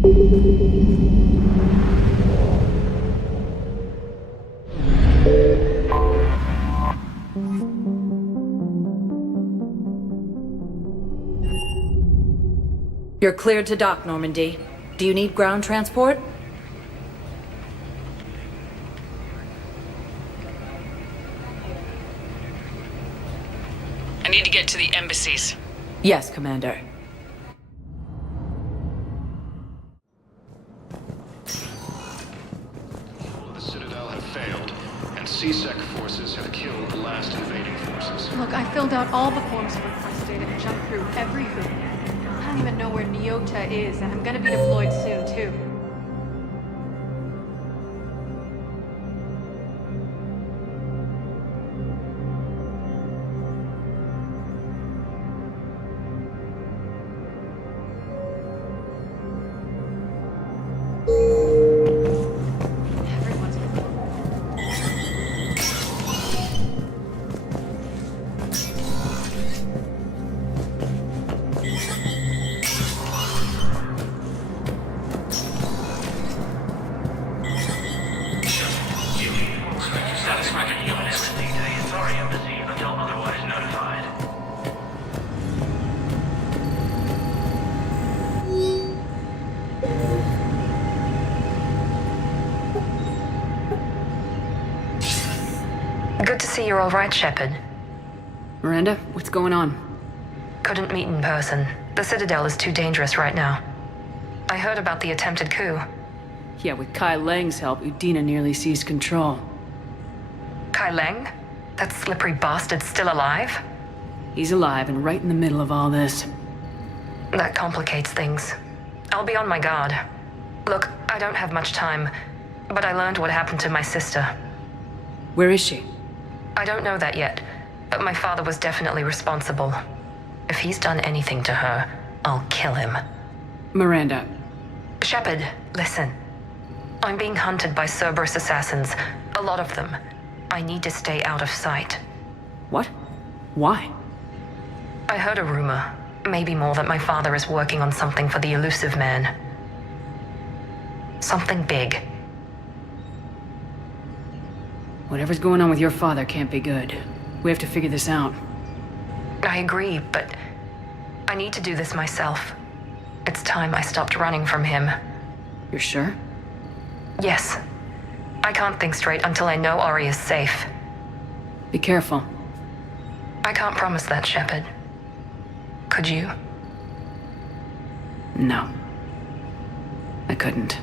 You're cleared to dock, Normandy. Do you need ground transport? I need to get to the embassies. Yes, Commander. The Citadel have failed, and CSEC forces have killed the last invading forces. Look, I filled out all the forms requested and jumped through every hoop. I don't even know where Nyota is, and I'm gonna be deployed soon, too. Good to see you're all right, Shepard. Miranda, what's going on? Couldn't meet in person. The Citadel is too dangerous right now. I heard about the attempted coup. Yeah, with Kai Lang's help, Udina nearly seized control. Kai Lang? That slippery bastard's still alive? He's alive and right in the middle of all this. That complicates things. I'll be on my guard. Look, I don't have much time, but I learned what happened to my sister. Where is she? I don't know that yet, but my father was definitely responsible. If he's done anything to her, I'll kill him. Miranda. Shepard, listen. I'm being hunted by Cerberus assassins. A lot of them. I need to stay out of sight. What? Why? I heard a rumor, maybe more, that my father is working on something for the Elusive Man. Something big. Whatever's going on with your father can't be good. We have to figure this out. I agree, but I need to do this myself. It's time I stopped running from him. You're sure? Yes. I can't think straight until I know Ori is safe. Be careful. I can't promise that, Shepard. Could you? No. I couldn't.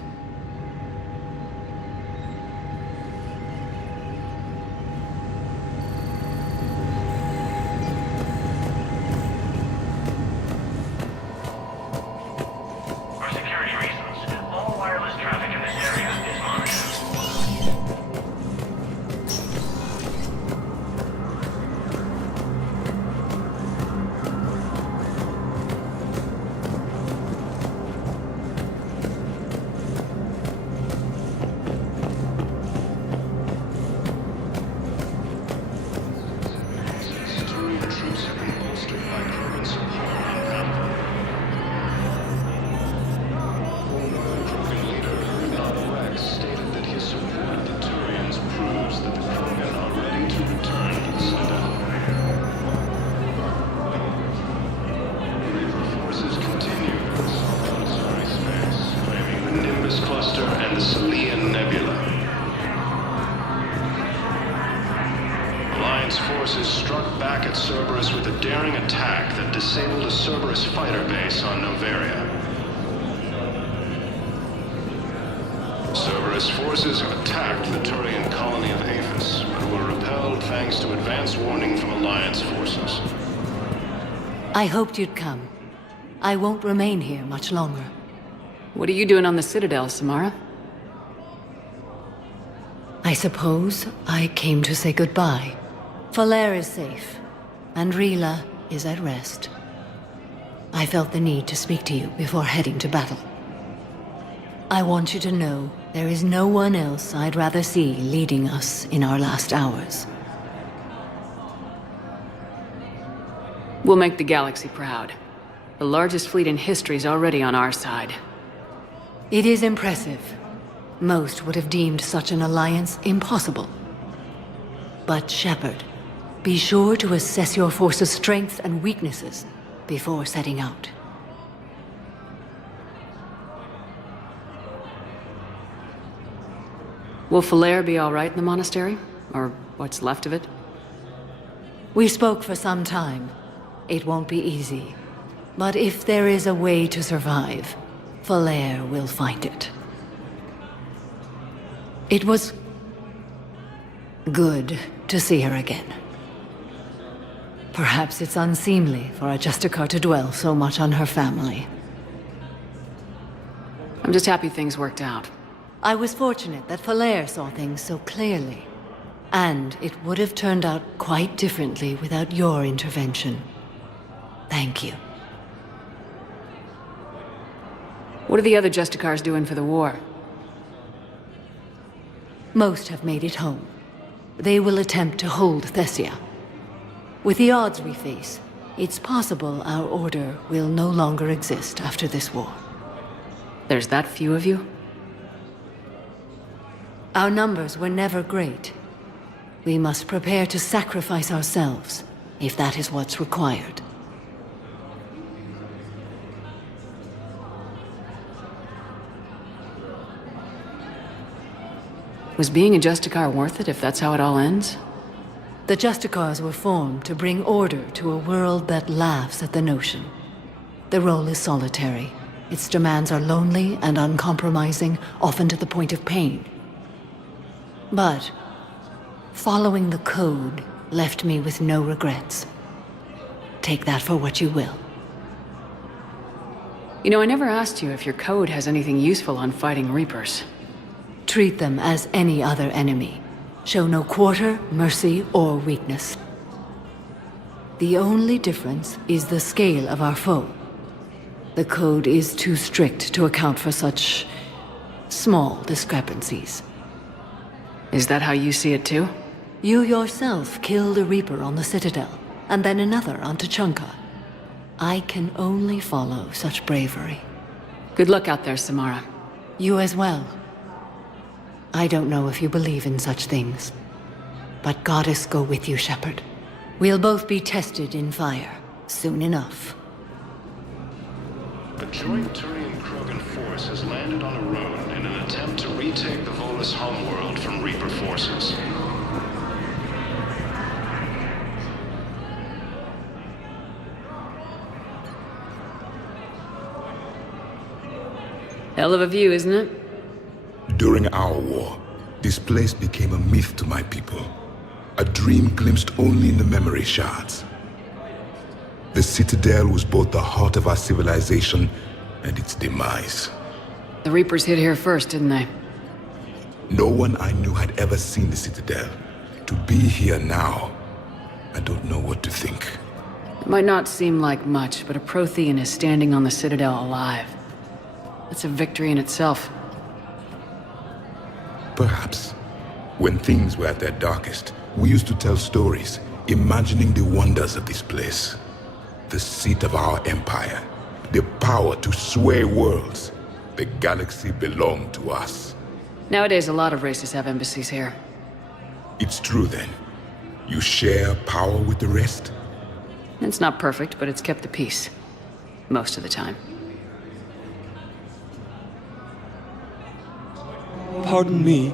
For security reasons, all wireless traffic in this area is monitored. Turian troops have been bolstered by Krogan support on Palaver. Former Krogan leader Hernan Rex stated that his support of the Turians proves that the Krogan are ready to return to the Citadel. Reaper forces continue to assault planetary space, claiming the Nimbus Cluster and the Selian Nebula. Alliance forces struck back at Cerberus with a daring attack that disabled a Cerberus fighter base on Noveria. Cerberus forces have attacked the Turian colony of Aphis, but were repelled thanks to advance warning from Alliance forces. I hoped you'd come. I won't remain here much longer. What are you doing on the Citadel, Samara? I suppose I came to say goodbye. Falere is safe, and Rila is at rest. I felt the need to speak to you before heading to battle. I want you to know there is no one else I'd rather see leading us in our last hours. We'll make the galaxy proud. The largest fleet in history is already on our side. It is impressive. Most would have deemed such an alliance impossible. But Shepard, be sure to assess your force's strengths and weaknesses before setting out. Will Falere be all right in the monastery? Or what's left of it? We spoke for some time. It won't be easy. But if there is a way to survive, Falere will find it. It was good to see her again. Perhaps it's unseemly for a Justicar to dwell so much on her family. I'm just happy things worked out. I was fortunate that Falere saw things so clearly. And it would have turned out quite differently without your intervention. Thank you. What are the other Justicars doing for the war? Most have made it home. They will attempt to hold Thessia. With the odds we face, it's possible our order will no longer exist after this war. There's that few of you? Our numbers were never great. We must prepare to sacrifice ourselves, if that is what's required. Was being a Justicar worth it if that's how it all ends? The Justicars were formed to bring order to a world that laughs at the notion. The role is solitary. Its demands are lonely and uncompromising, often to the point of pain. But following the code left me with no regrets. Take that for what you will. You know, I never asked you if your code has anything useful on fighting Reapers. Treat them as any other enemy. Show no quarter, mercy, or weakness. The only difference is the scale of our foe. The code is too strict to account for such small discrepancies. Is that how you see it too? You yourself killed a Reaper on the Citadel, and then another on Tuchanka. I can only follow such bravery. Good luck out there, Samara. You as well. I don't know if you believe in such things, but Goddess go with you, Shepard. We'll both be tested in fire, soon enough. A joint Turian-Krogan force has landed on Arone in an attempt to retake the Volus homeworld from Reaper forces. Hell of a view, isn't it? During our war, this place became a myth to my people. A dream glimpsed only in the memory shards. The Citadel was both the heart of our civilization and its demise. The Reapers hit here first, didn't they? No one I knew had ever seen the Citadel. To be here now, I don't know what to think. It might not seem like much, but a Prothean is standing on the Citadel alive. That's a victory in itself. Perhaps. When things were at their darkest, we used to tell stories, imagining the wonders of this place. The seat of our empire. The power to sway worlds. The galaxy belonged to us. Nowadays, a lot of races have embassies here. It's true then. You share power with the rest? It's not perfect, but it's kept the peace. Most of the time. Pardon me.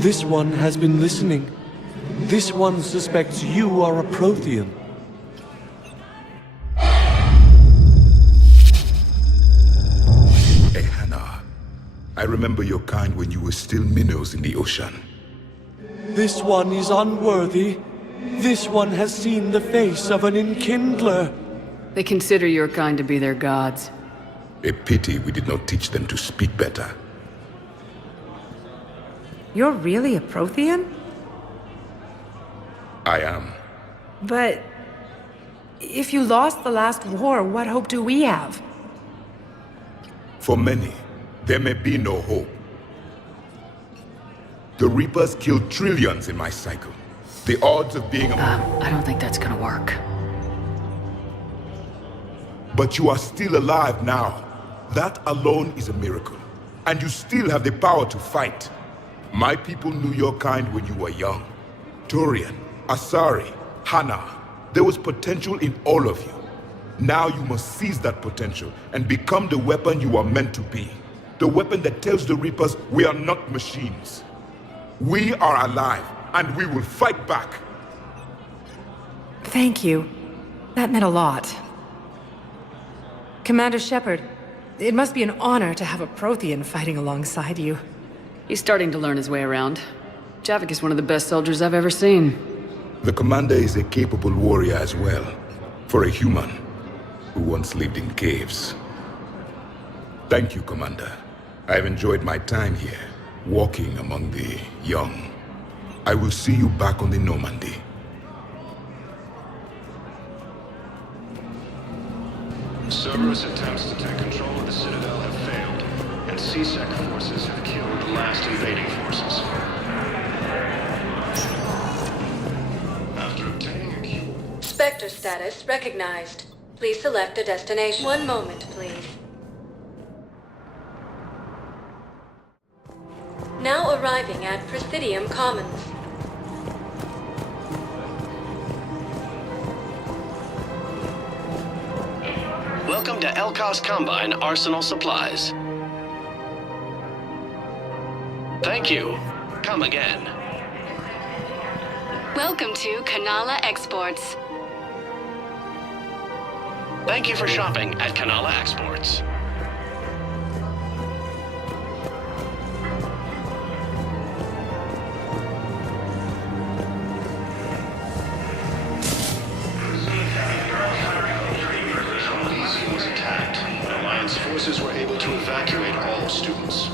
This one has been listening. This one suspects you are a Prothean. Ehana. I remember your kind when you were still minnows in the ocean. This one is unworthy. This one has seen the face of an Enkindler. They consider your kind to be their gods. A pity we did not teach them to speak better. You're really a Prothean? I am. But if you lost the last war, what hope do we have? For many, there may be no hope. The Reapers killed trillions in my cycle. The odds of being a... I don't think that's gonna work. But you are still alive now. That alone is a miracle. and you still have the power to fight. My people knew your kind when you were young. Turian, Asari, Hana. There was potential in all of you. Now you must seize that potential and become the weapon you are meant to be. The weapon that tells the Reapers we are not machines. We are alive, and we will fight back. Thank you. That meant a lot. Commander Shepard, it must be an honor to have a Prothean fighting alongside you. He's starting to learn his way around. Javik is one of the best soldiers I've ever seen. The commander is a capable warrior as well, for a human who once lived in caves. Thank you, Commander. I've enjoyed my time here, walking among the young. I will see you back on the Normandy. Cerberus attempts to take control of the Citadel have failed, and C-Sec forces have killed the last invading forces. After obtaining a cue... Spectre status recognized. Please select a destination. One moment, please. Now arriving at Presidium Commons. Welcome to Elkos Combine Arsenal Supplies. Thank you. Come again. Welcome to Kanala Exports. Thank you for shopping at Kanala Exports. Forces were able to evacuate all students.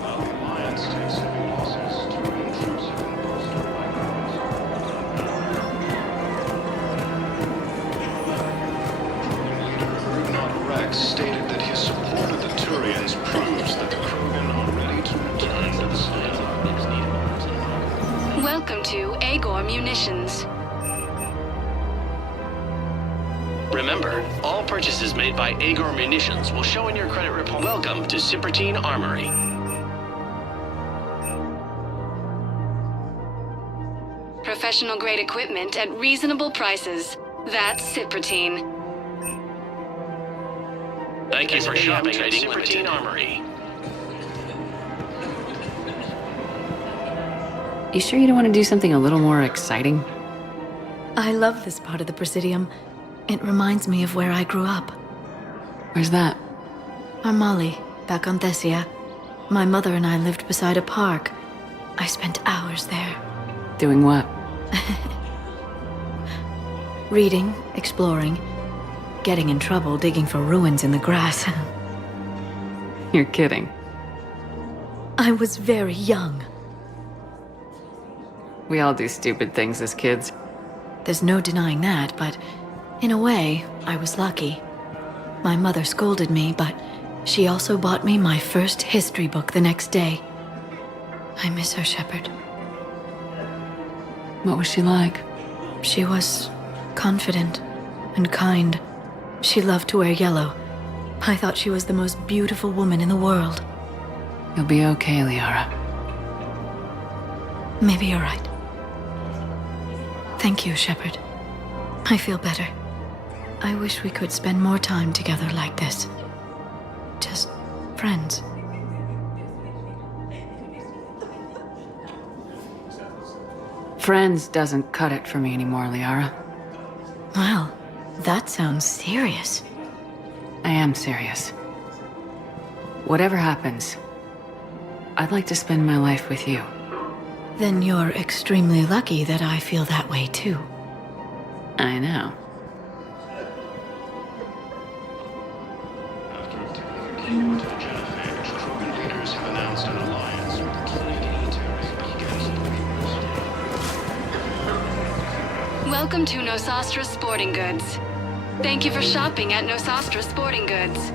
While the Alliance takes heavy losses to an intrusive imposter leader Ugnaught Rex stated that his support of the Turians proves that the Krogan are ready to return to the Citadel. Welcome to Agor Munitions. Remember, all purchases made by Agor Munitions will show in your credit report. Welcome to Cipertine Armory. Professional grade equipment at reasonable prices. That's Cipertine. Thank you for shopping at Cipertine Armory. You sure you don't want to do something a little more exciting? I love this part of the Presidium. It reminds me of where I grew up. Where's that? Armali, back on Thessia. My mother and I lived beside a park. I spent hours there. Doing what? Reading, exploring, getting in trouble digging for ruins in the grass. You're kidding. I was very young. We all do stupid things as kids. There's no denying that, but in a way, I was lucky. My mother scolded me, but she also bought me my first history book the next day. I miss her, Shepard. What was she like? She was confident and kind. She loved to wear yellow. I thought she was the most beautiful woman in the world. You'll be okay, Liara. Maybe you're right. Thank you, Shepard. I feel better. I wish we could spend more time together like this. Just friends. Friends doesn't cut it for me anymore, Liara. Well, that sounds serious. I am serious. Whatever happens, I'd like to spend my life with you. Then you're extremely lucky that I feel that way too. I know. After obtaining a cue to the genophage, Krogan leaders have announced an alliance with the Trinity Military against the Reapers. Welcome to Nosastra Sporting Goods. Thank you for shopping at Nosastra Sporting Goods.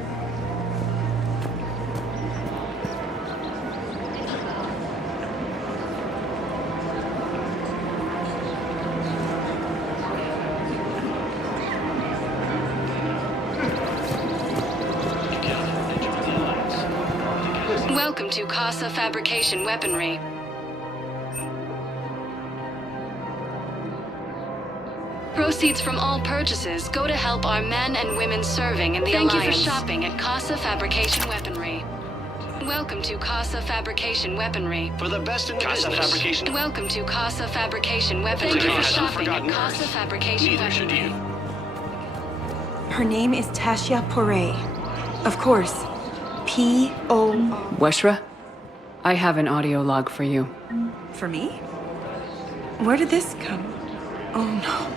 Welcome to Casa Fabrication Weaponry. Proceeds from all purchases go to help our men and women serving in the Alliance. Thank you for shopping at Casa Fabrication Weaponry. Welcome to Casa Fabrication Weaponry. For the best in the Casa business. Fabrication. Welcome to Casa Fabrication Weaponry. Thank you for shopping at Casa Fabrication Neither should Weaponry. you. Her name is Tasha Poray. Of course. P.O. Weshra, I have an audio log for you. For me? Where did this come? Oh no.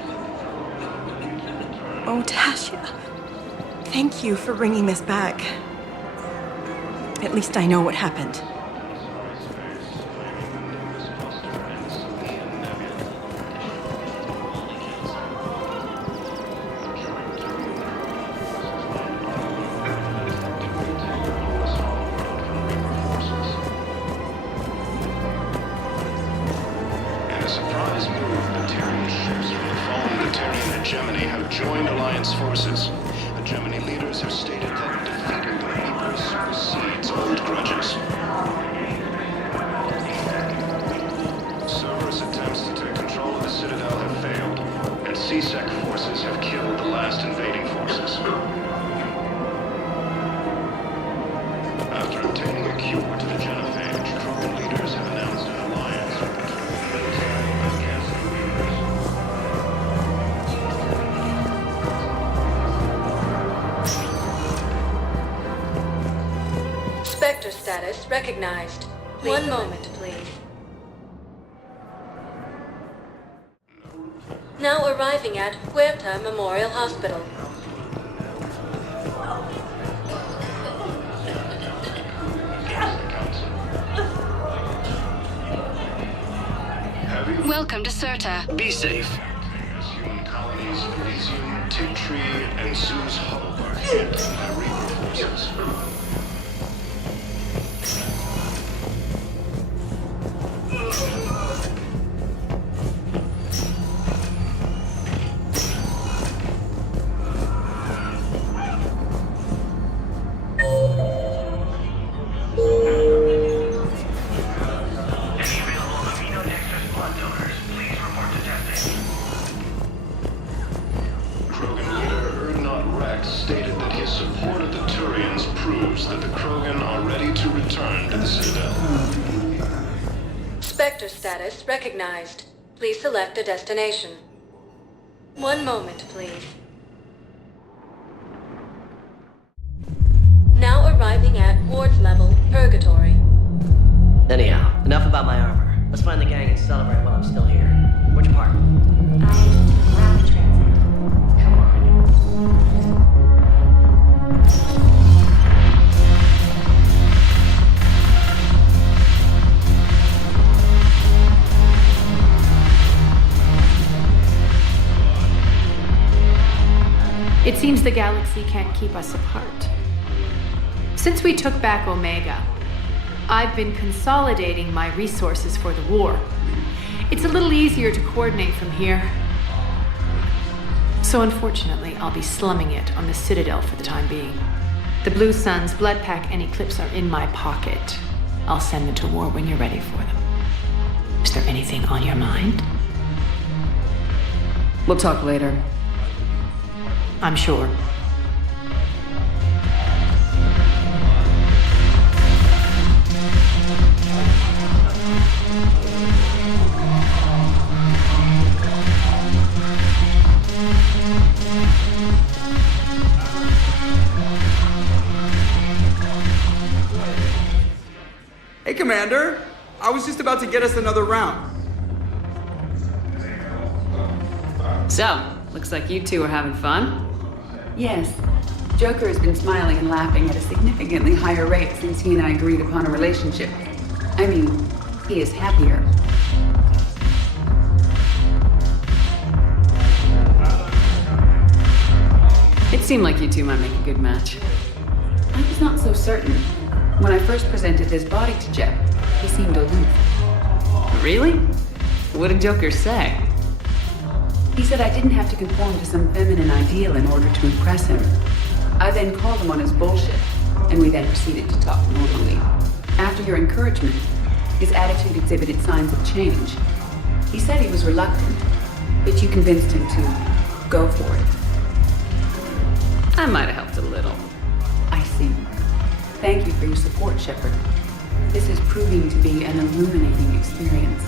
Oh, Tasha. Thank you for bringing this back. At least I know what happened. In a surprise move, Batarian ships from the fallen Batarian hegemony have joined Alliance forces. The Gemini leaders have stated that defeating the Reapers supersedes old grudges. Cerberus attempts to take control of the Citadel have failed, and CSEC forces have killed the last invading forces. After obtaining a cure to the genophage, Krogan leaders have announced an alliance with the military and Gansey Reapers. Spectre status recognized. One moment, please. Now arriving at Huerta Memorial Hospital. Welcome to Serta. Be safe. As human colonies of Elysium, Tigtree, and Zeus Hope are hit by Reaper forces. Any available Aminodextrous blood donors, please report to testing. Krogan leader Urdnot Rex stated that his support of the Turians proves that the Krogan are ready to return to the Citadel. Spectre status recognized. Please select a destination. One moment, please. Now arriving at Ward's level, Purgatory. Anyhow, enough about my armor. Let's find the gang and celebrate while I'm still here. Which part? Rapid transit. Come on. It seems the galaxy can't keep us apart. Since we took back Omega, I've been consolidating my resources for the war. It's a little easier to coordinate from here. So unfortunately, I'll be slumming it on the Citadel for the time being. The Blue Suns, Bloodpack, and Eclipse are in my pocket. I'll send them to war when you're ready for them. Is there anything on your mind? We'll talk later. I'm sure. Hey, Commander. I was just about to get us another round. So, looks like you two are having fun. Yes. Joker has been smiling and laughing at a significantly higher rate since he and I agreed upon a relationship. I mean, he is happier. It seemed like you two might make a good match. I was not so certain. When I first presented this body to Jeff, he seemed aloof. Really? What did Joker say? He said I didn't have to conform to some feminine ideal in order to impress him. I then called him on his bullshit, and we then proceeded to talk normally. After your encouragement, his attitude exhibited signs of change. He said he was reluctant, but you convinced him to go for it. I might have helped a little. I see. Thank you for your support, Shepard. This is proving to be an illuminating experience.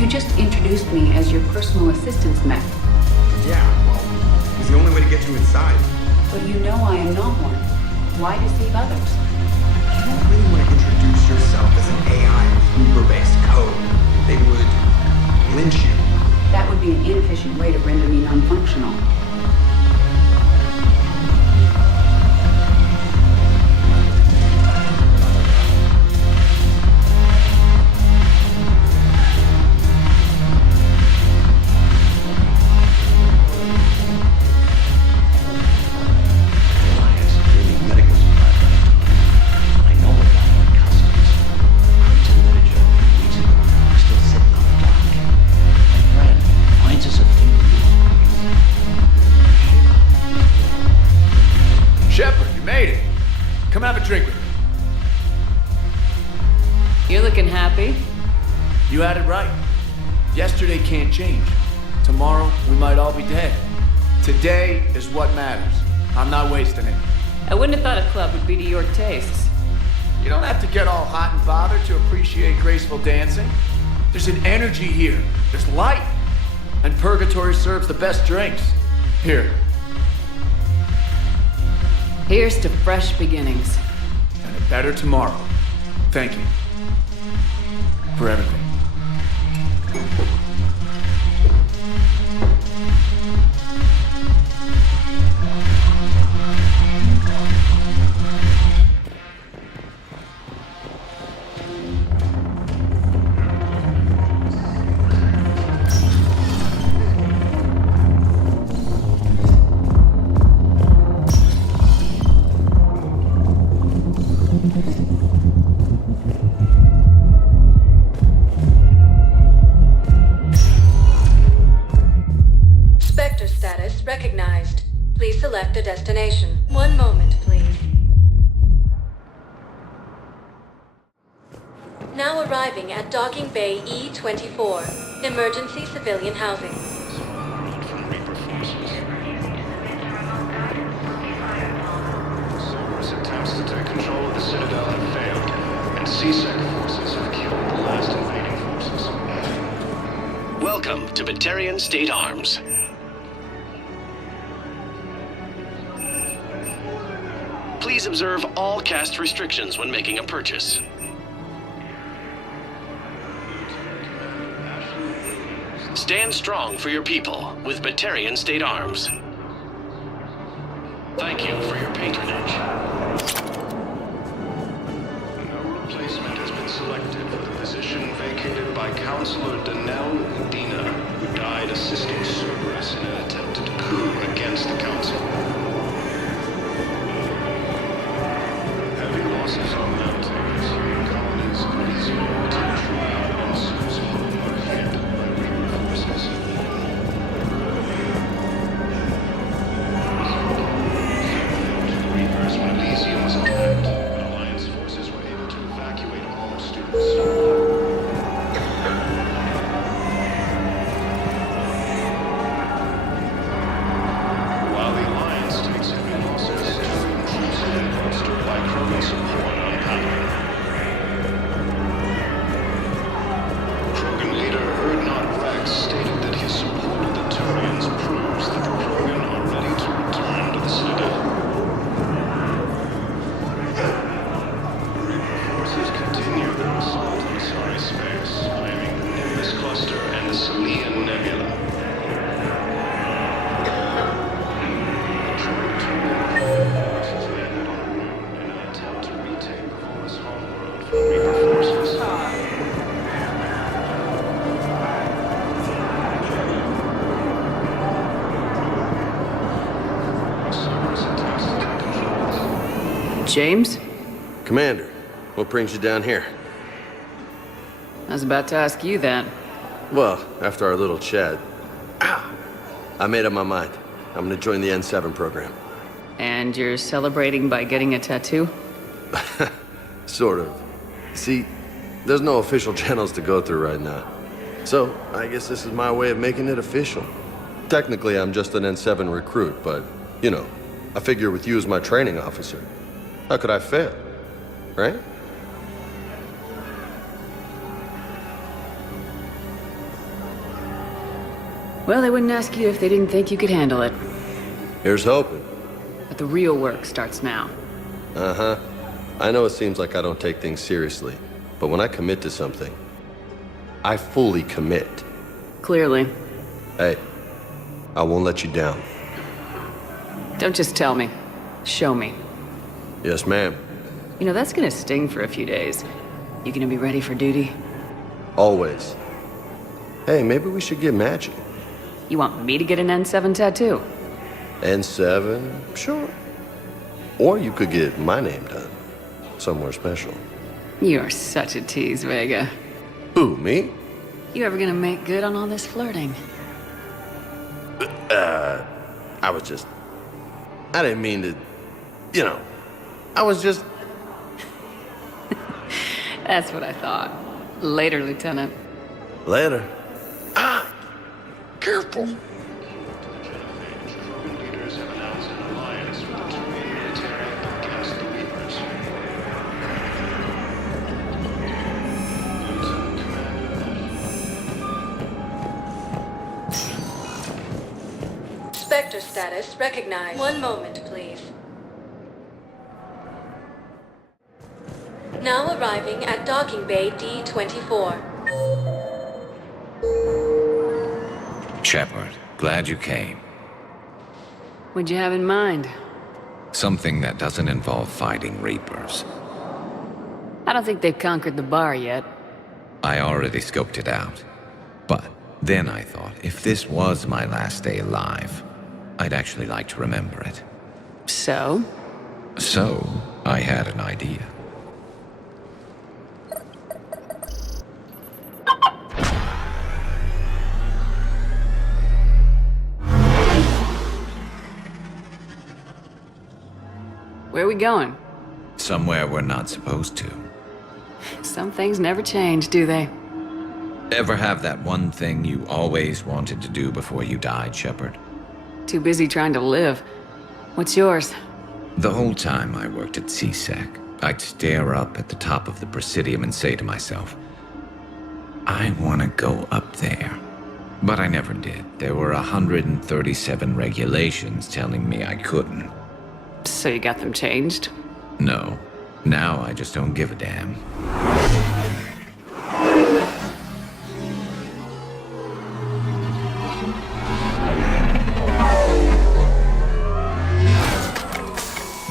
You just introduced me as your personal assistance mech. Yeah, well, it's the only way to get you inside. But you know I am not one. Why deceive others? You don't really want to introduce yourself as an AI Uber-based code. They would lynch you. That would be an inefficient way to render me non-functional. Shepard, you made it. Come have a drink with me. You're looking happy. You had it right. Yesterday can't change. Tomorrow, we might all be dead. Today is what matters. I'm not wasting it. I wouldn't have thought a club would be to your tastes. You don't have to get all hot and bothered to appreciate graceful dancing. There's an energy here. There's light. And Purgatory serves the best drinks. Here. Here's to fresh beginnings. And a better tomorrow. Thank you. For everything. Spectre status recognized. Please select a destination. One moment, please. Now arriving at Docking Bay E-24. Emergency civilian housing. Cerberus attempts to take control of the Citadel have failed, and CSEC forces have killed the last invading forces. Welcome to Batarian State Arms. Please observe all caste restrictions when making a purchase. Stand strong for your people with Batarian State Arms. Thank you for your patronage. No replacement has been selected for the position vacated by Counselor Danelle Udina, who died assisting Cerberus in an attempted coup against the Council. Heavy losses are mounting. Colonies of Elysium to trial and Zeus home are hit by Reaper forces. Reapers when Elysium was attacked, but Alliance forces were able to evacuate all students. While the Alliance takes heavy losses, Turian troops have been bolstered by Krogan support on Padawan. Krogan leader Urdnot Rex stated that his support of the Turians proves that the Krogan are ready to return to the Citadel. Reaper forces continue their assault on Asari space, claiming the Nimbus Cluster and the Salian Nebula. James? Commander, what brings you down here? I was about to ask you that. Well, after our little chat, I made up my mind. I'm gonna join the N7 program. And you're celebrating by getting a tattoo? Sort of. See, there's no official channels to go through right now. So, I guess this is my way of making it official. Technically, I'm just an N7 recruit, but, you know, I figure with you as my training officer, how could I fail? Right? Well, they wouldn't ask you if they didn't think you could handle it. Here's hoping. But the real work starts now. Uh-huh. I know it seems like I don't take things seriously, but when I commit to something, I fully commit. Clearly. Hey, I won't let you down. Don't just tell me. Show me. Yes, ma'am. You know, that's gonna sting for a few days. You gonna be ready for duty? Always. Hey, maybe we should get matching. You want me to get an N7 tattoo? N7? Sure. Or you could get my name done. Somewhere special. You're such a tease, Vega. Who, me? You ever gonna make good on all this flirting? I didn't mean to, you know, I was just... That's what I thought. Later, Lieutenant. Later. Careful. Leaders have announced an alliance with the two military against the Reapers. Spectre status recognized. One moment, please. Now arriving at docking bay D-24. Shepard, glad you came. What'd you have in mind? Something that doesn't involve fighting Reapers. I don't think they've conquered the bar yet. I already scoped it out. But then I thought, if this was my last day alive, I'd actually like to remember it. So? So, I had an idea. Where are we going? Somewhere we're not supposed to. Some things never change, do they? Ever have that one thing you always wanted to do before you died, Shepard? Too busy trying to live. What's yours? The whole time I worked at CSEC, I'd stare up at the top of the Presidium and say to myself, I want to go up there. But I never did. There were 137 regulations telling me I couldn't. So you got them changed? No. Now I just don't give a damn.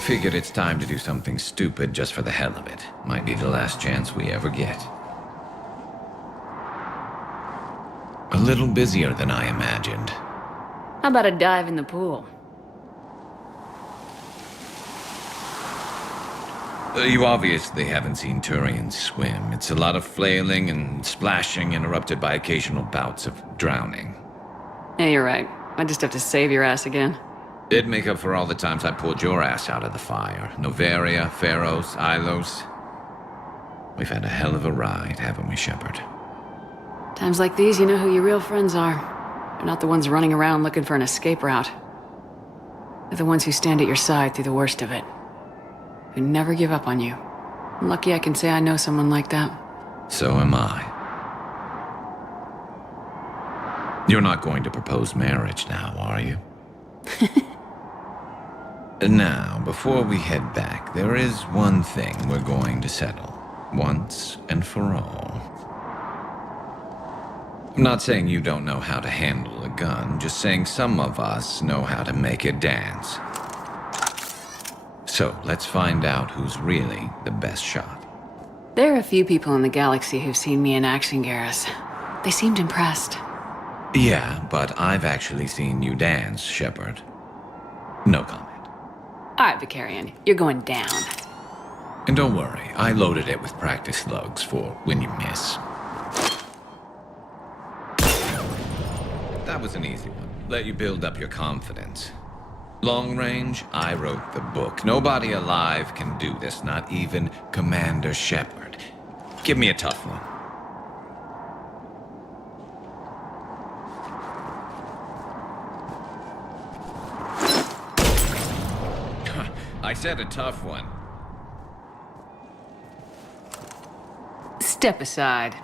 Figured it's time to do something stupid just for the hell of it. Might be the last chance we ever get. A little busier than I imagined. How about a dive in the pool? You obviously haven't seen Turians swim. It's a lot of flailing and splashing, interrupted by occasional bouts of drowning. Yeah, you're right. I just have to save your ass again. It'd make up for all the times I pulled your ass out of the fire. Noveria, Pharos, Ilos. We've had a hell of a ride, haven't we, Shepard? Times like these, you know who your real friends are. They're not the ones running around looking for an escape route. They're the ones who stand at your side through the worst of it. Who never give up on you. I'm lucky I can say I know someone like that. So am I. You're not going to propose marriage now, are you? Now, before we head back, there is one thing we're going to settle. Once and for all. I'm not saying you don't know how to handle a gun, just saying some of us know how to make it dance. So, let's find out who's really the best shot. There are a few people in the galaxy who've seen me in action, Garrus. They seemed impressed. Yeah, but I've actually seen you dance, Shepard. No comment. All right, Vicarian, you're going down. And don't worry, I loaded it with practice slugs for when you miss. That was an easy one. Let you build up your confidence. Long range, I wrote the book. Nobody alive can do this, not even Commander Shepard. Give me a tough one. I said a tough one. Step aside.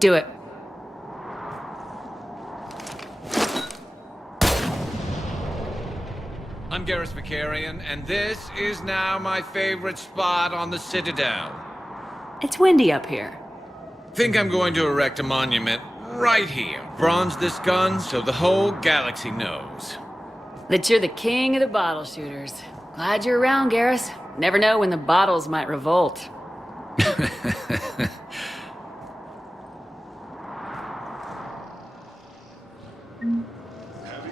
Do it. I'm Garrus Vakarian, and this is now my favorite spot on the Citadel. It's windy up here. Think I'm going to erect a monument right here. Bronze this gun so the whole galaxy knows. That you're the king of the bottle shooters. Glad you're around, Garrus. Never know when the bottles might revolt. Heavy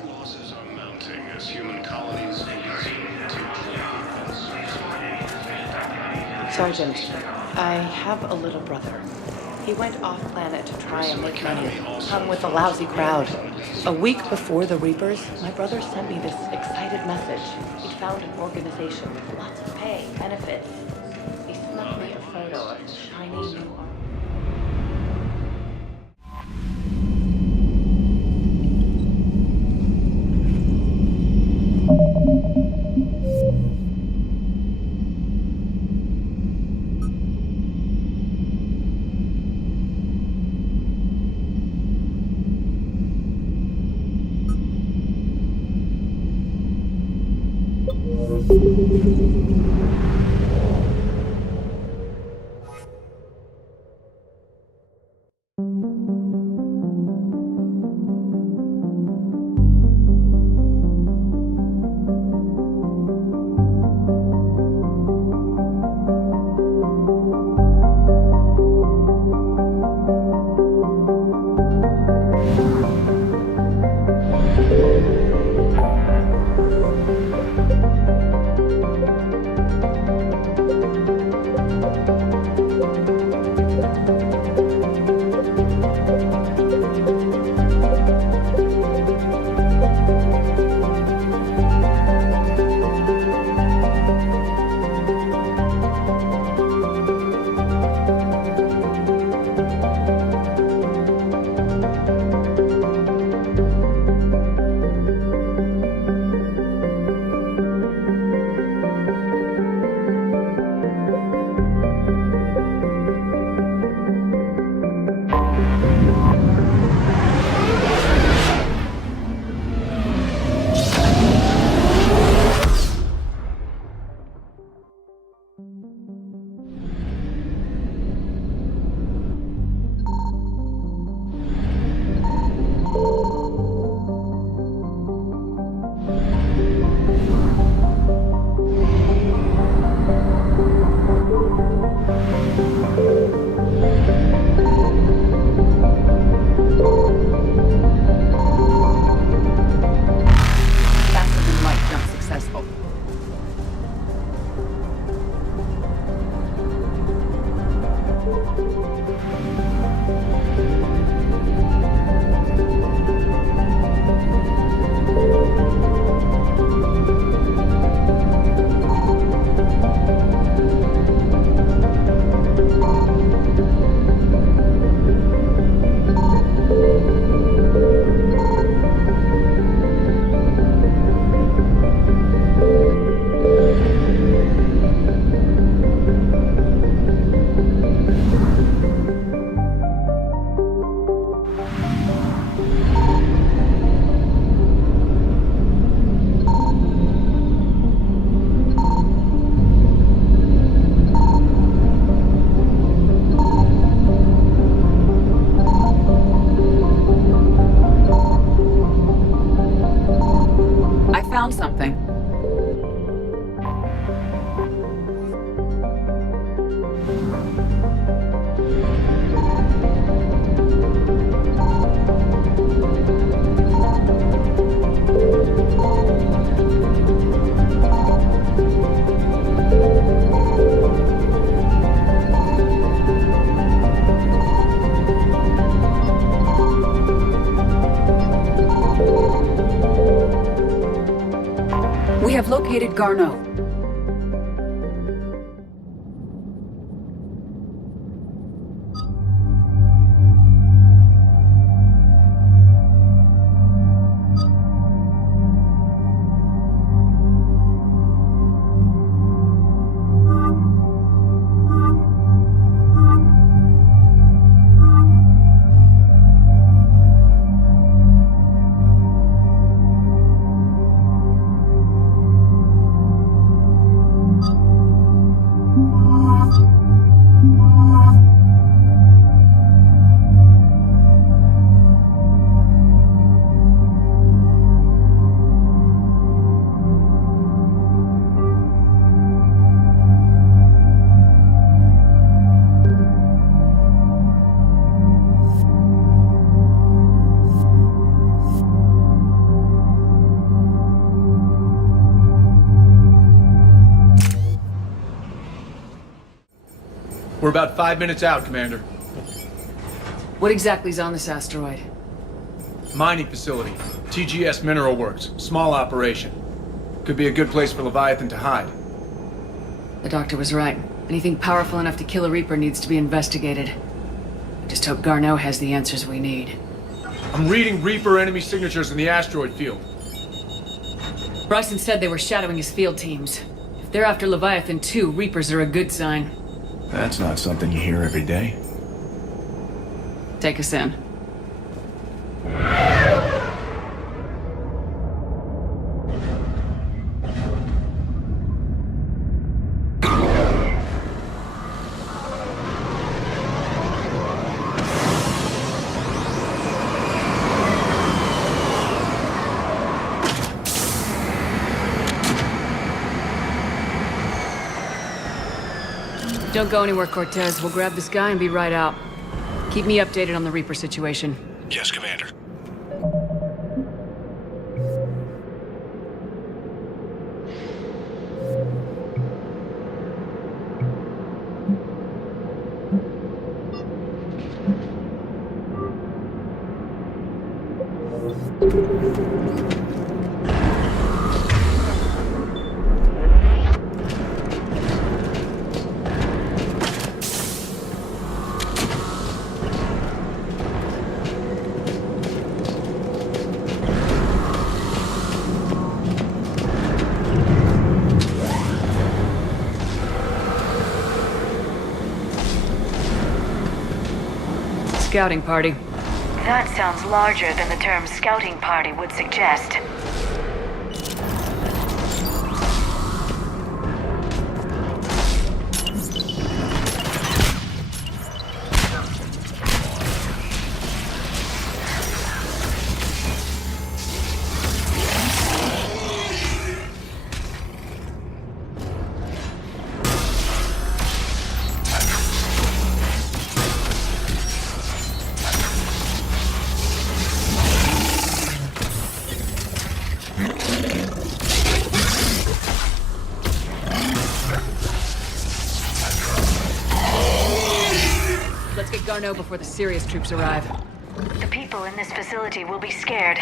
losses are mounting as human colonies begin to Sergeant, I have a little brother. He went off-planet to try and make money, hung with a lousy crowd. A week before the Reapers, my brother sent me this excited message. He'd found an organization with lots of pay, benefits. He snuck me a photo of shiny new armor. Something. I've located Garneau. We're about 5 minutes out, Commander. What exactly is on this asteroid? Mining facility. TGS Mineral Works. Small operation. Could be a good place for Leviathan to hide. The doctor was right. Anything powerful enough to kill a Reaper needs to be investigated. I just hope Garneau has the answers we need. I'm reading Reaper enemy signatures in the asteroid field. Bryson said they were shadowing his field teams. If they're after Leviathan too, Reapers are a good sign. That's not something you hear every day. Take us in. Don't go anywhere, Cortez. We'll grab this guy and be right out. Keep me updated on the Reaper situation. Yes, Commander. Scouting party. That sounds larger than the term scouting party would suggest. Garneau before the serious troops arrive. The people in this facility will be scared.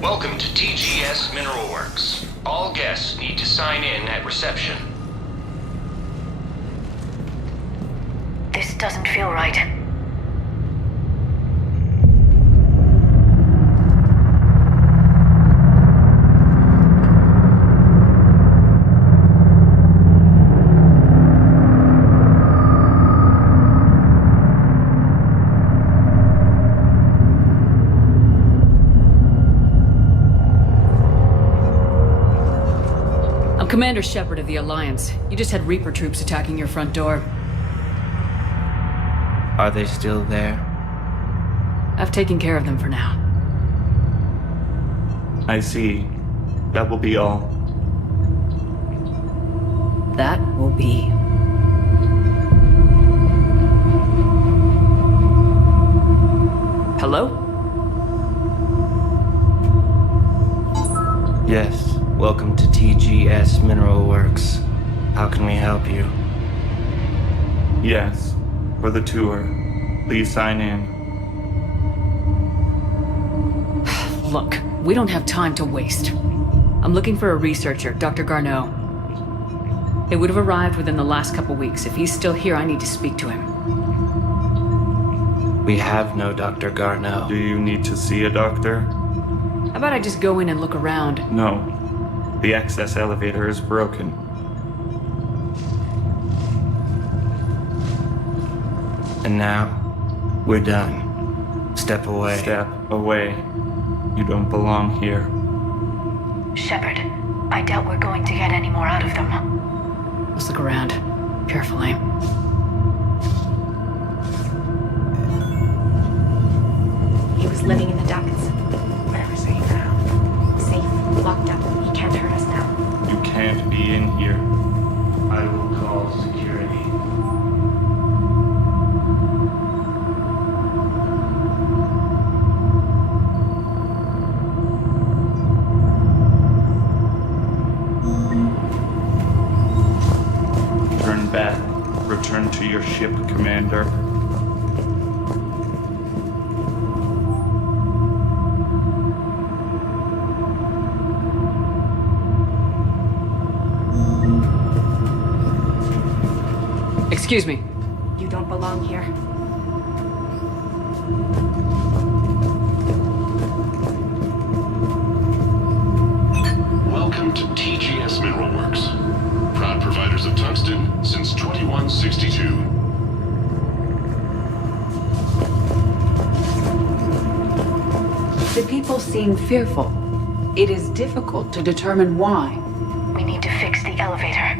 Welcome to TGS Mineral Works. All guests need to sign in at reception. This doesn't feel right. Commander Shepard of the Alliance. You just had Reaper troops attacking your front door. Are they still there? I've taken care of them for now. I see. That will be all. That will be. Hello? Yes, welcome to TGS Mineral Works. How can we help you? Yes, for the tour. Please sign in. Look, we don't have time to waste. I'm looking for a researcher, Dr. Garneau. It would have arrived within the last couple weeks. If he's still here, I need to speak to him. We have no Dr. Garneau. Do you need to see a doctor? How about I just go in and look around? No. The access elevator is broken. And now, we're done. Step away. Step away. You don't belong here. Shepard, I doubt we're going to get any more out of them. Let's look around. Carefully. He was living in the ducts. Where is he now? Safe, locked up. He can't hurt us now. You can't be in here. I will call security. Turn back. Return to your ship, Commander. Excuse me. You don't belong here. Welcome to TGS Mineral Works. Proud providers of tungsten since 2162. The people seem fearful. It is difficult to determine why. We need to fix the elevator.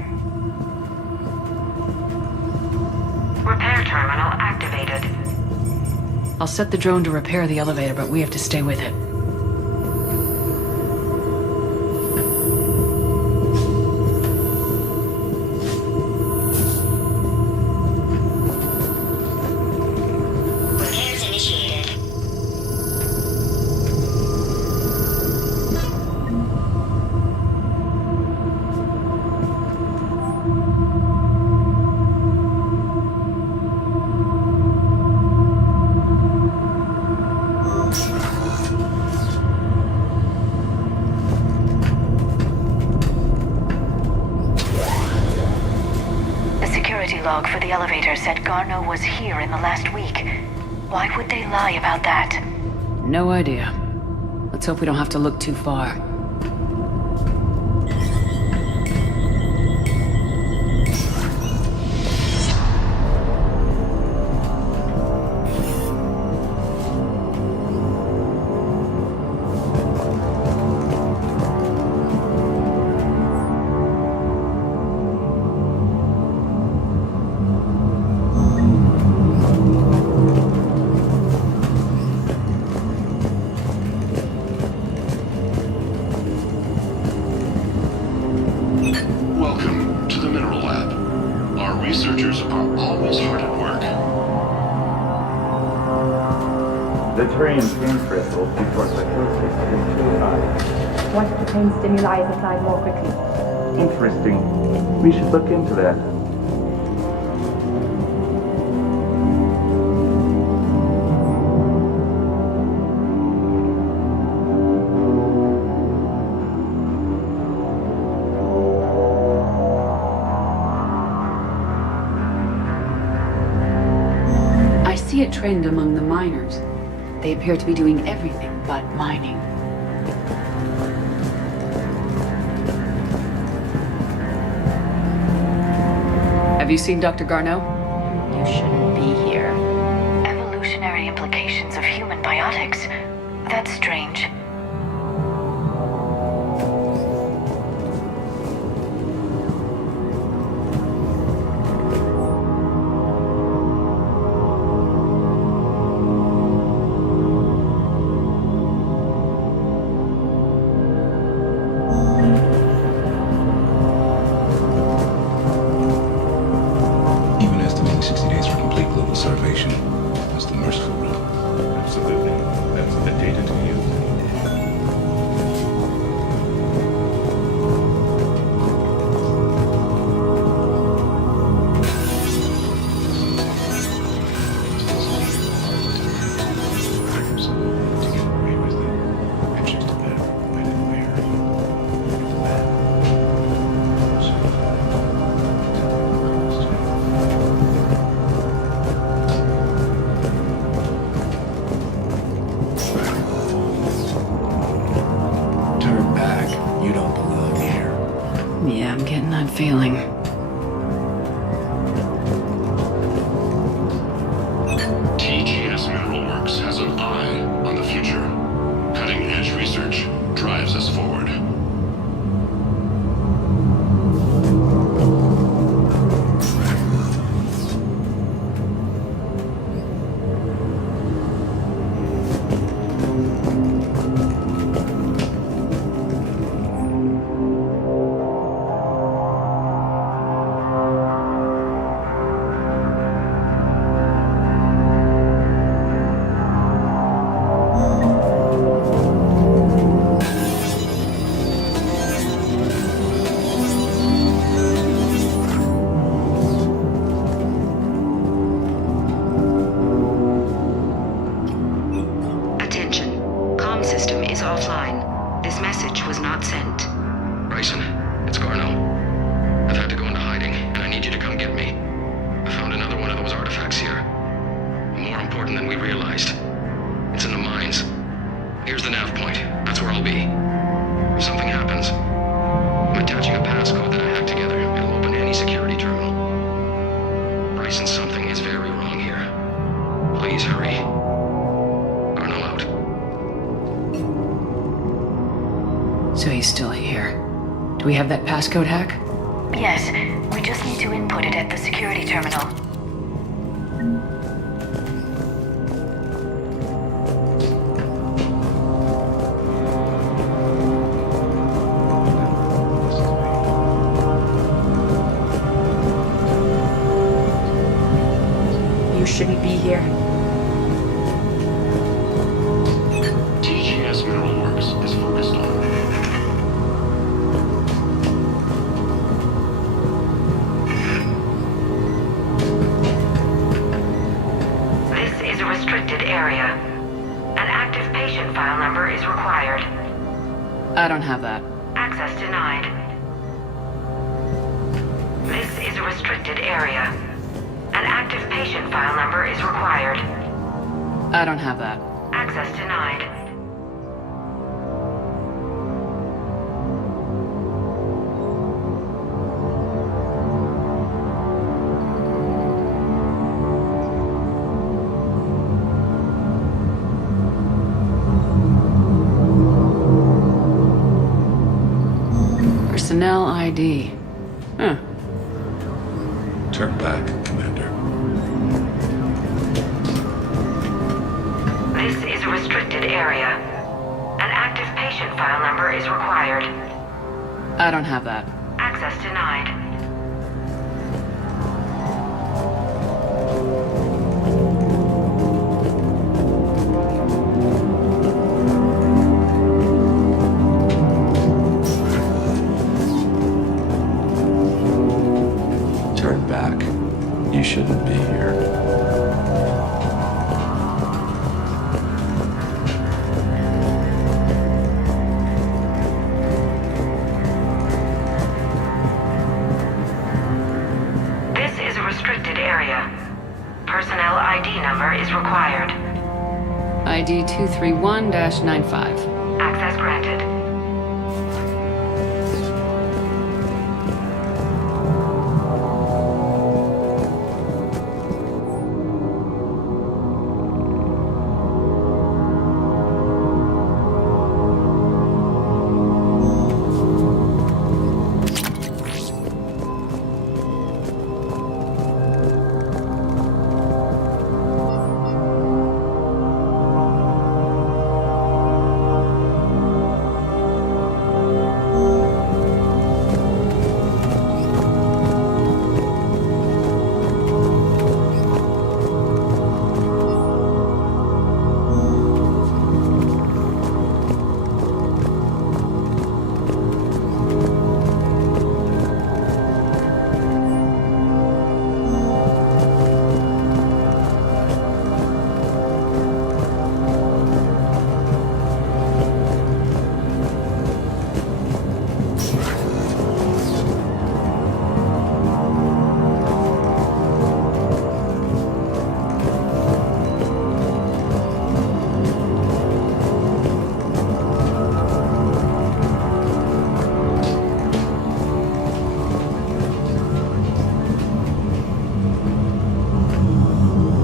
Repair terminal activated. I'll set the drone to repair the elevator, but we have to stay with it. Repairs initiated. The security log for the elevator said Garneau was here in the last week. Why would they lie about that? No idea. Let's hope we don't have to look too far. Welcome to the Mineral Lab. Our researchers are always hard at work. The Turian pain crystals before psychosis have been too high. What if the pain stimuli is applied more quickly? Interesting. We should look into that. I see a trend among the miners. They appear to be doing everything but mining. Have you seen Dr. Garneau? You shouldn't be here. Evolutionary implications of human biotics. That's strange. Only 60 days for complete global starvation. That's the merciful route. Absolutely. That's the data to use. Turn back. You don't belong here. Yeah, I'm getting that feeling. TGS Mineral Works has an eye on the future. Cutting-edge research drives us forward. Attention. Comm system is offline. This message was not sent. Bryson, it's Garno. I've had to go into hiding, and I need you to come get me. I found another one of those artifacts here. More important than we realized. It's in the mines. Here's the nav point. That's where I'll be. If something happens, I'm attaching a passcode that I hacked together. It'll open any security terminal. Bryson, something is very wrong here. Please hurry. Garno out. So he's still here. Do we have that passcode hack? Yes, we just need to input it at the security terminal. You shouldn't be here. TGS Mineral Works is focused on. This is a restricted area. An active patient file number is required. I don't have that. Access denied. This is a restricted area. An active patient file number is required. I don't have that. Access denied. Personnel ID. Huh. Turn back, Commander. This is a restricted area. An active patient file number is required. I don't have that. Access denied. Turn back. You shouldn't be here. This is a restricted area. Personnel ID number is required. ID 231-95. Access granted.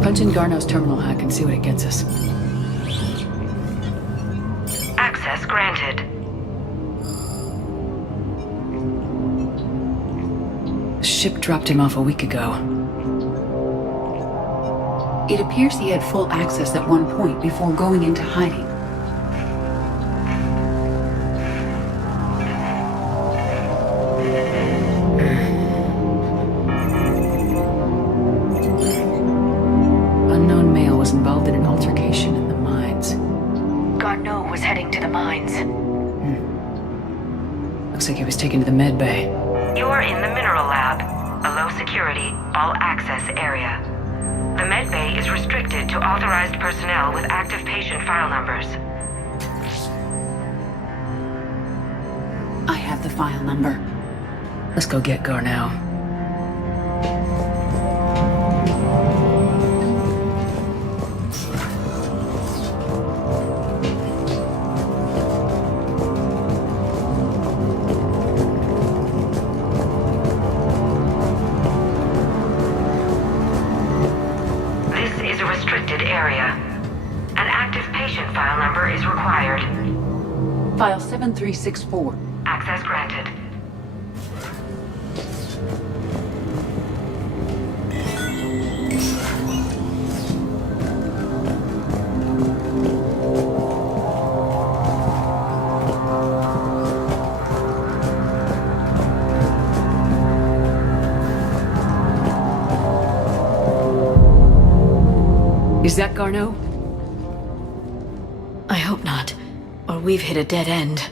Punch in Garno's terminal hack and see what it gets us. Access granted. The ship dropped him off a week ago. It appears he had full access at one point before going into hiding. Unknown male was involved in an altercation in the mines. Garneau was heading to the mines. Looks like he was taken to the med bay. You are in the mineral lab, a low security, all access area. The med bay is restricted to authorized personnel with active patient file numbers. I have the file number. Let's go get Garneau. This is a restricted area. An active patient file number is required. File 7364. Access granted. Is that Garneau? I hope not, or we've hit a dead end.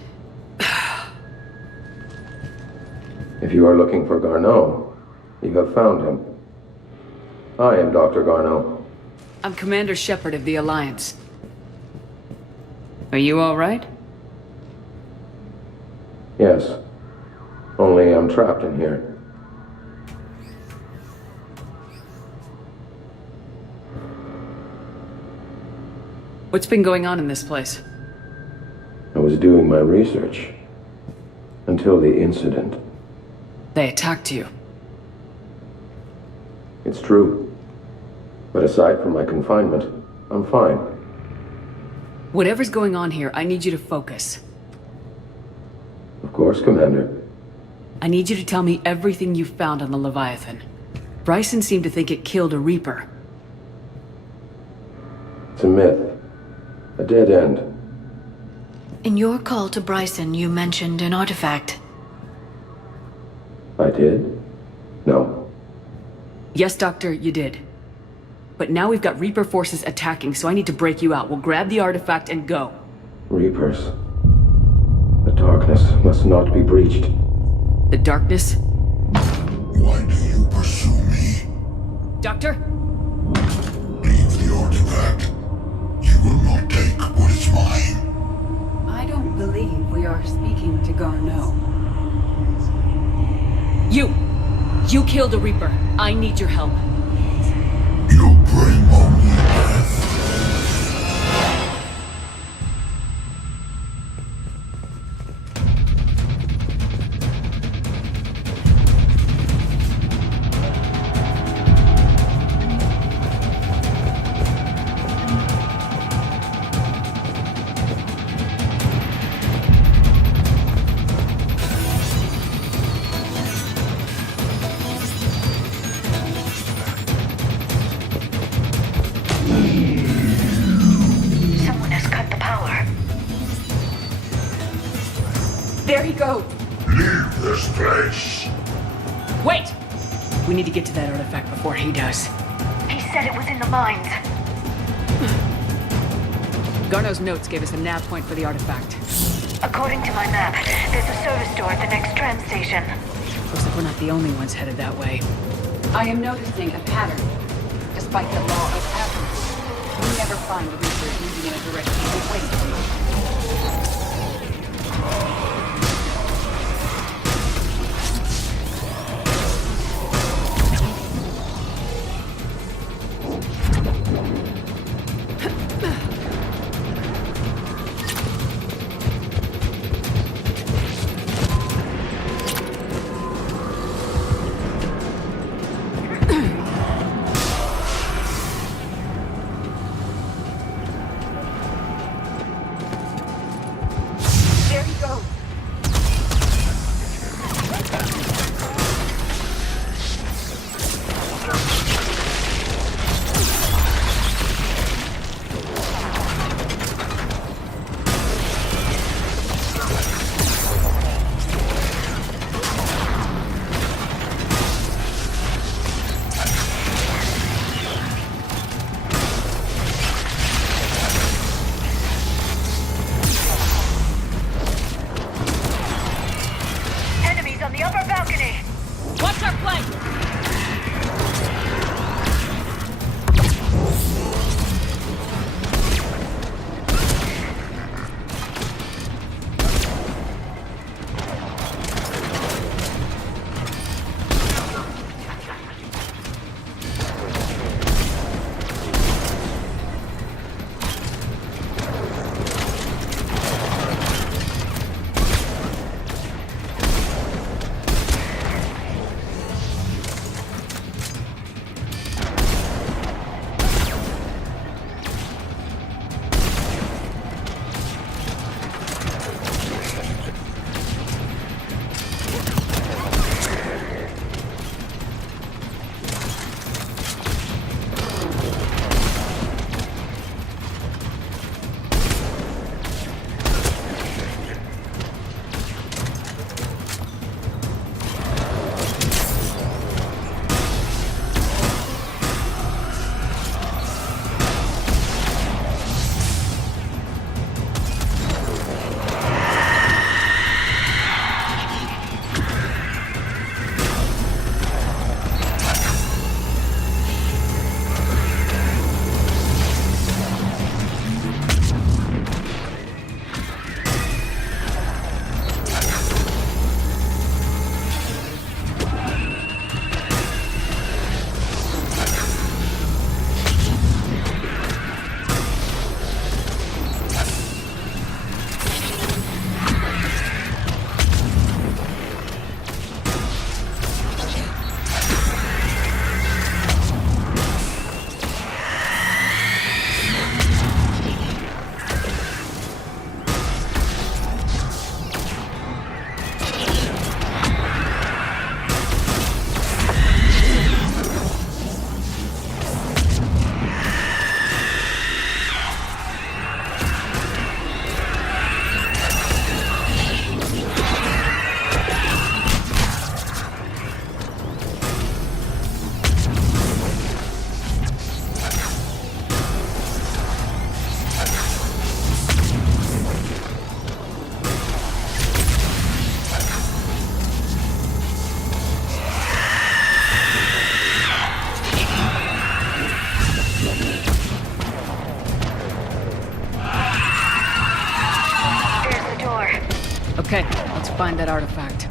If you are looking for Garneau, you have found him. I am Dr. Garneau. I'm Commander Shepard of the Alliance. Are you all right? Yes. Only I'm trapped in here. What's been going on in this place? I was doing my research. Until the incident. They attacked you. It's true. But aside from my confinement, I'm fine. Whatever's going on here, I need you to focus. Of course, Commander. I need you to tell me everything you found on the Leviathan. Bryson seemed to think it killed a Reaper. It's a myth. A dead end. In your call to Bryson, you mentioned an artifact. I did? No. Yes, Doctor, you did. But now we've got Reaper forces attacking, so I need to break you out. We'll grab the artifact and go. Reapers. The darkness must not be breached. The darkness? Why do you pursue me? Doctor? Leave the artifact. You will not take what is mine. I don't believe we are speaking to Garneau. You killed a Reaper. I need your help. You bring only death. Someone has cut the power. There he goes. Leave this place. Wait! We need to get to that artifact before he does. He said it was in the mines. Garneau's notes gave us a nav point for the artifact. According to my map, there's a service door at the next tram station. Looks like we're not the only ones headed that way. I am noticing a pattern. Despite the law of averages, we never find the Reapers moving in a direction away from us. Okay, let's find that artifact.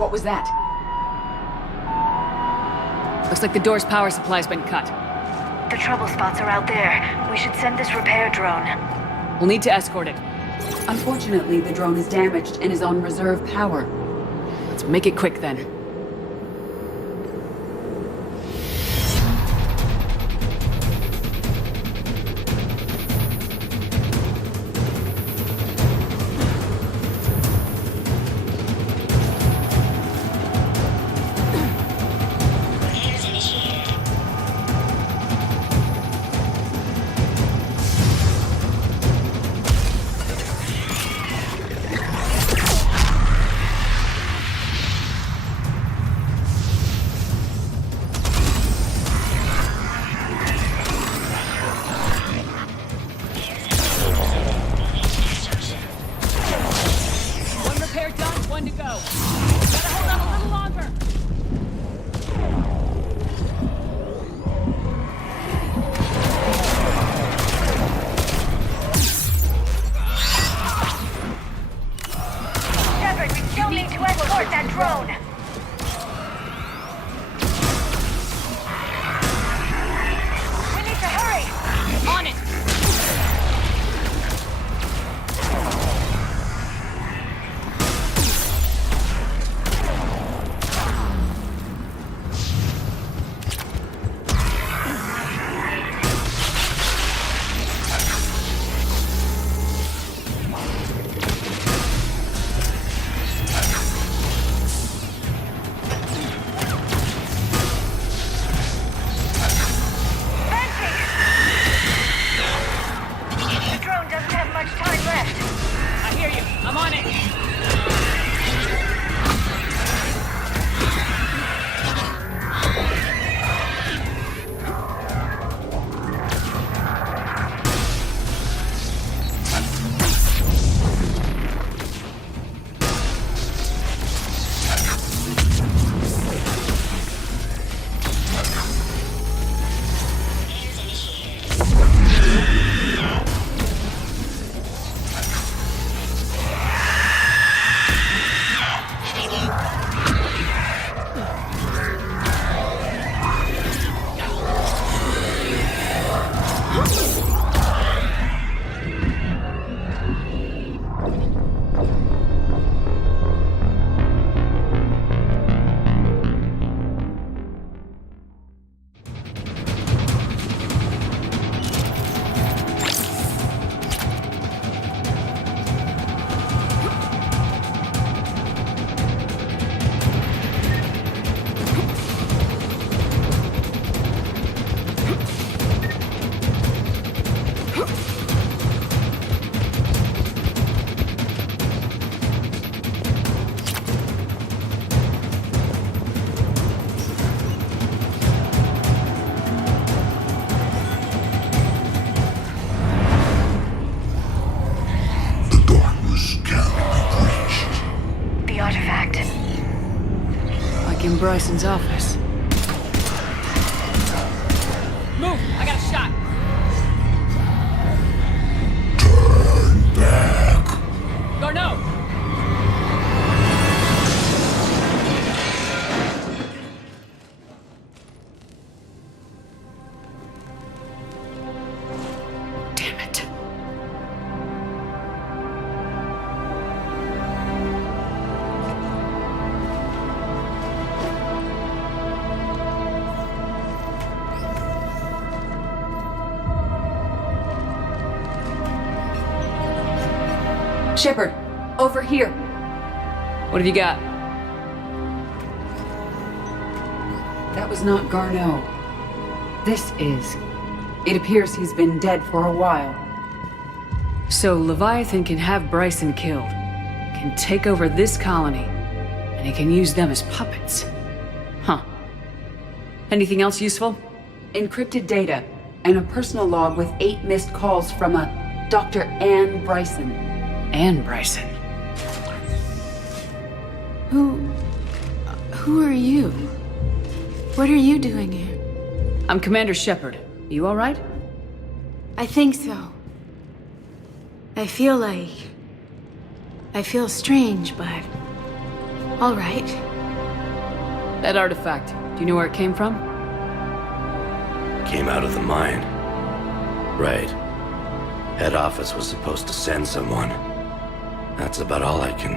What was that? Looks like the door's power supply's been cut. The trouble spots are out there. We should send this repair drone. We'll need to escort it. Unfortunately, the drone is damaged and is on reserve power. Let's make it quick then. in Bryson's office. Move! I got a shot! Turn back. Garneau! Damn it. Shepard, over here. What have you got? That was not Garneau. This is. It appears he's been dead for a while. So Leviathan can have Bryson killed, can take over this colony, and he can use them as puppets. Huh. Anything else useful? Encrypted data, and a personal log with 8 missed calls from a Dr. Anne Bryson. Anne Bryson. Who are you? What are you doing here? I'm Commander Shepard. You all right? I think so. I feel strange, but all right. That artifact, do you know where it came from? Came out of the mine. Right. Head office was supposed to send someone. That's about all I can...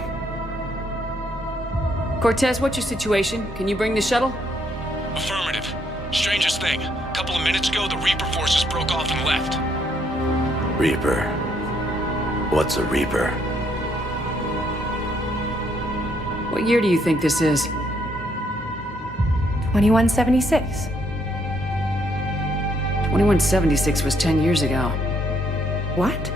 Cortez, what's your situation? Can you bring the shuttle? Affirmative. Strangest thing. A couple of minutes ago, the Reaper forces broke off and left. Reaper. What's a Reaper? What year do you think this is? 2176. 2176 was 10 years ago. What?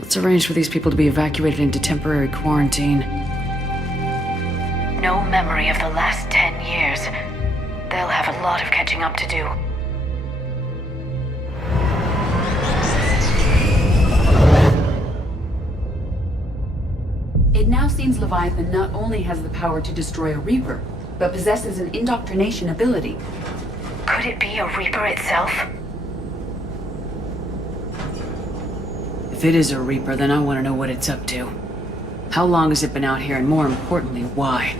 Let's arrange for these people to be evacuated into temporary quarantine. No memory of the last 10 years. They'll have a lot of catching up to do. It now seems Leviathan not only has the power to destroy a Reaper, but possesses an indoctrination ability. Could it be a Reaper itself? If it is a Reaper, then I want to know what it's up to. How long has it been out here, and more importantly, why?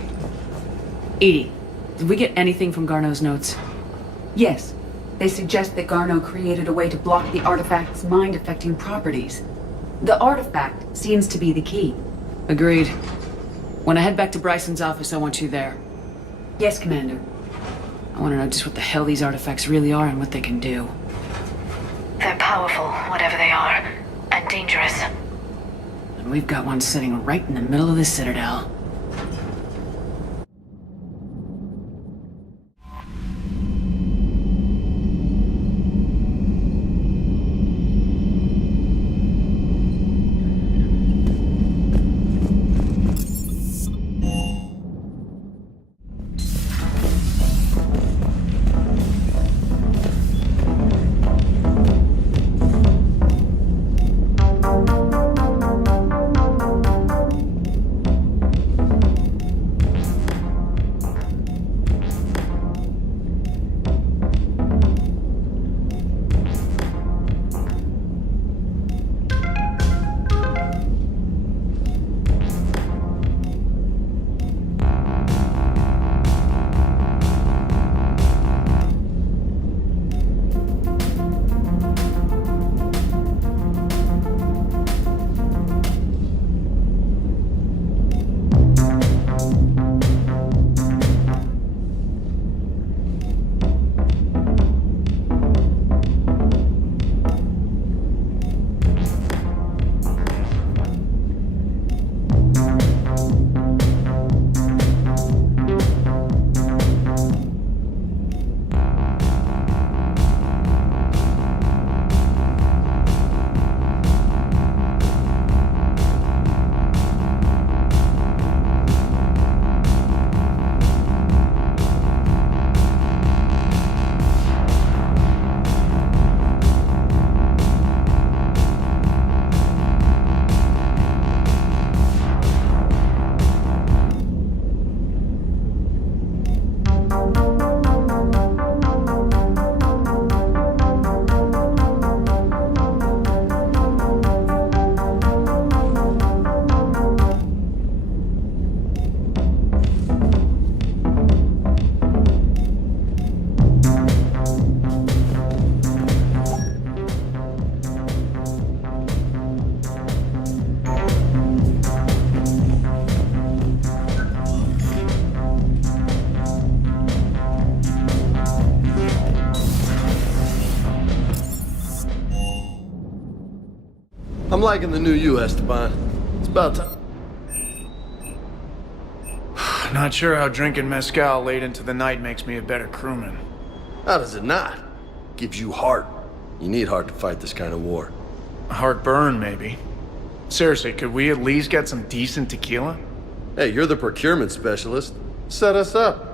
Edie, did we get anything from Garneau's notes? Yes. They suggest that Garneau created a way to block the artifact's mind-affecting properties. The artifact seems to be the key. Agreed. When I head back to Bryson's office, I want you there. Yes, Commander. I want to know just what the hell these artifacts really are and what they can do. They're powerful, whatever they are, and dangerous. And we've got one sitting right in the middle of the Citadel. I'm liking the new you, Esteban. It's about time. Not sure how drinking mezcal late into the night makes me a better crewman. How does it not? Gives you heart. You need heart to fight this kind of war. Heartburn, maybe. Seriously, could we at least get some decent tequila? Hey, you're the procurement specialist. Set us up.